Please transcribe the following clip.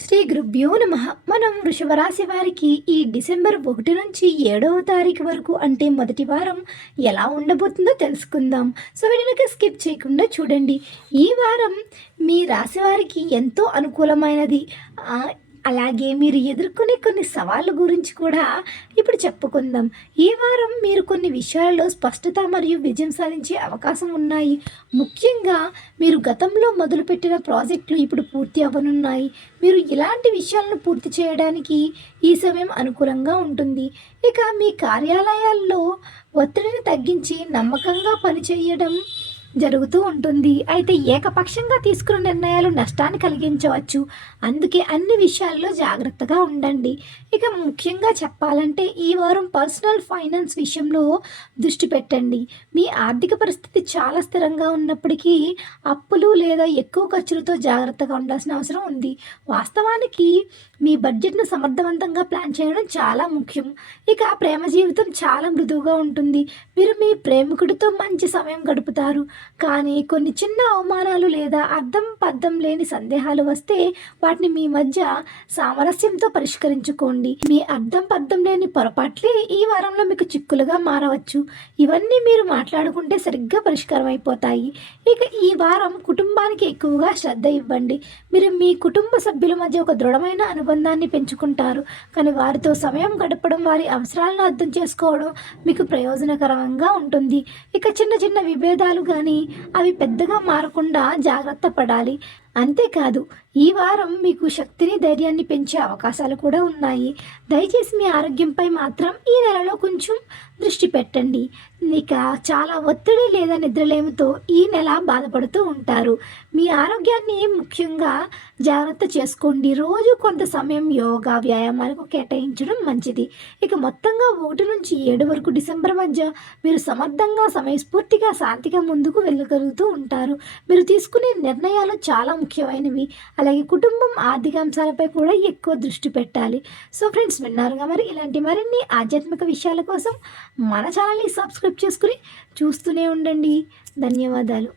శ్రీ గురుభ్యో నమ. మనం వృషభరాశి వారికి ఈ డిసెంబర్ ఒకటి నుంచి ఏడవ తారీఖు వరకు అంటే మొదటి వారం ఎలా ఉండబోతుందో తెలుసుకుందాం. సో వెనక స్కిప్ చేయకుండా చూడండి. ఈ వారం మీ రాశి వారికి ఎంతో అనుకూలమైనది. అలాగే మీరు ఎదుర్కొనే కొన్ని సవాళ్ళ గురించి కూడా ఇప్పుడు చెప్పుకుందాం. ఈ వారం మీరు కొన్ని విషయాల్లో స్పష్టత మరియు విజయం సాధించే అవకాశం ఉన్నాయి. ముఖ్యంగా మీరు గతంలో మొదలుపెట్టిన ప్రాజెక్టులు ఇప్పుడు పూర్తి అవ్వనున్నాయి. మీరు ఇలాంటి విషయాలను పూర్తి చేయడానికి ఈ సమయం అనుకూలంగా ఉంటుంది. ఇక మీ కార్యాలయాల్లో ఒత్తిడిని తగ్గించి నమ్మకంగా పనిచేయడం జరుగుతూ ఉంటుంది. అయితే ఏకపక్షంగా తీసుకున్న నిర్ణయాలు నష్టాన్ని కలిగించవచ్చు. అందుకే అన్ని విషయాల్లో జాగ్రత్తగా ఉండండి. ఇక ముఖ్యంగా చెప్పాలంటే ఈ వారం పర్సనల్ ఫైనాన్స్ విషయంలో దృష్టి పెట్టండి. మీ ఆర్థిక పరిస్థితి చాలా స్థిరంగా ఉన్నప్పటికీ అప్పులు లేదా ఎక్కువ ఖర్చులతో జాగ్రత్తగా ఉండాల్సిన అవసరం ఉంది. వాస్తవానికి మీ బడ్జెట్ను సమర్థవంతంగా ప్లాన్ చేయడం చాలా ముఖ్యం. ఇక ప్రేమ జీవితం చాలా మృదువుగా ఉంటుంది. మీరు మీ ప్రేమికుడితో మంచి సమయం గడుపుతారు. కానీ కొన్ని చిన్న అవమానాలు లేదా అర్థం పద్ధం లేని సందేహాలు వస్తే వాటిని మీ మధ్య సామరస్యంతో పరిష్కరించుకోండి. మీ అర్థం పద్ధం లేని పొరపాట్లే ఈ వారంలో మీకు చిక్కులుగా మారవచ్చు. ఇవన్నీ మీరు మాట్లాడుకుంటే సరిగ్గా పరిష్కారం అయిపోతాయి ఇక ఈ వారం కుటుంబానికి ఎక్కువగా శ్రద్ధ ఇవ్వండి. మీరు మీ కుటుంబ సభ్యుల మధ్య ఒక దృఢమైన అనుబంధాన్ని పెంచుకుంటారు. కానీ వారితో సమయం గడపడం వారి అవసరాలను అర్థం చేసుకోవడం మీకు ప్రయోజనకరంగా ఉంటుంది. ఇక చిన్న చిన్న విభేదాలు కానీ అవి పెద్దగా మారకుండా జాగ్రత్త పడాలి. అంతేకాదు ఈ వారం మీకు శక్తిని ధైర్యాన్ని పెంచే అవకాశాలు కూడా ఉన్నాయి. దయచేసి మీ ఆరోగ్యంపై మాత్రం ఈ నెలలో కొంచెం దృష్టి పెట్టండి. ఇక చాలా ఒత్తిడి లేదా నిద్రలేమితో ఈ నెల బాధపడుతూ ఉంటారు. మీ ఆరోగ్యాన్ని ముఖ్యంగా జాగ్రత్త చేసుకోండి. రోజు కొంత సమయం యోగా వ్యాయామాలకు కేటాయించడం మంచిది. ఇక మొత్తంగా ఒకటి నుంచి ఏడు వరకు డిసెంబర్ మధ్య మీరు సమర్థంగా సమయస్ఫూర్తిగా శాంతిగా ముందుకు వెళ్ళగలుగుతూ ఉంటారు. మీరు తీసుకునే నిర్ణయాలు చాలా ముఖ్యమైనవి. అలాగే కుటుంబం ఆర్థిక అంశాలపై కూడా ఎక్కువ దృష్టి పెట్టాలి. సో ఫ్రెండ్స్ విన్నారుగా మరి? ఇలాంటి మరిన్ని ఆధ్యాత్మిక విషయాల కోసం మన ఛానల్ని సబ్స్క్రైబ్ చేసుకుని చూస్తూనే ఉండండి. ధన్యవాదాలు.